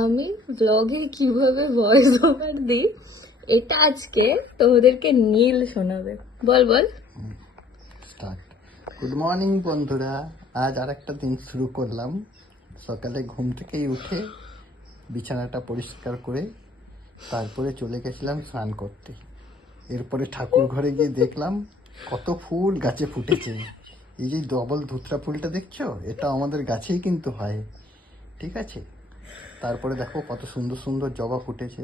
আমি ব্লগে কিভাবে ভয়েস ওভার দিই এটা আজকে তোমাদেরকে নীল শোনাবে। বল বল। স্টার্ট। গুড মর্নিং বন্ধুরা, আজ আর একটা দিন শুরু করলাম। সকালে ঘুম থেকেই উঠে বিছানাটা পরিষ্কার করে তারপরে চলে গেছিলাম স্নান করতে। এরপরে ঠাকুর ঘরে গিয়ে দেখলাম কত ফুল গাছে ফুটেছে। এই যে ডবল ধুতরা ফুলটা দেখছো, এটা আমাদের গাছেই কিন্তু হয়, ঠিক আছে। তারপরে দেখো কত সুন্দর সুন্দর জবা ফুটেছে।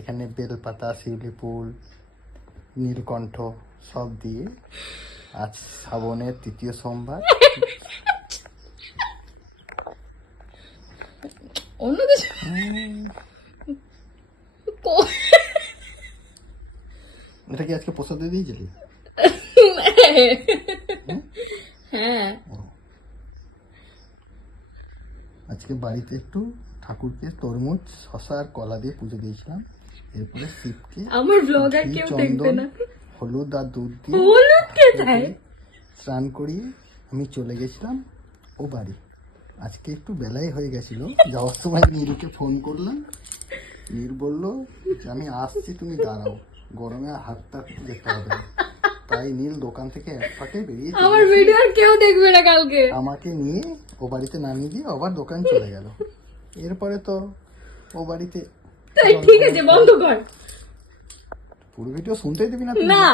এখানে বেলপাতা, শিউলি ফুল, নীলকণ্ঠ সব দিয়ে আজ শ্রাবণের তৃতীয় সোমবার। অন্য কিছু এটা কি আজকে প্রসাদে দিয়েছিলি? হ্যাঁ, আজকে বাড়িতে একটু ঠাকুরকে তরমুজ, শশা আর কলা দিয়ে পুজো দিয়েছিলাম। এরপরে শিবকে আমার ব্লগ আর ঘি, কেউ দেখবে চন্দন, না। হলুদ আর দুধ দিয়ে হলুদ কে চায়? স্নান করিয়ে আমি চলে গেছিলাম ও বাড়ি। আজকে একটু বেলাই হয়ে গেছিল। যাওয়ার সময় নীলকে ফোন করলাম। নীল বললো যে আমি আসছি, তুমি দাঁড়াও, গরমে হাতটা যেতে হবে না। তাই নীল দোকান থেকে এক ফাঁকে বেরিয়ে আমার ভিডিও আর কেউ দেখবে না কালকে। আমাকে নিয়ে ও বাড়িতে নামিয়ে দিয়ে আবার দোকান চলে গেল। এরপরে তো ও বাড়িতে তাই ঠিক আছে, বন্ধ কর। পুরো ভিডিও শুনতেই দিবি না তুই? না।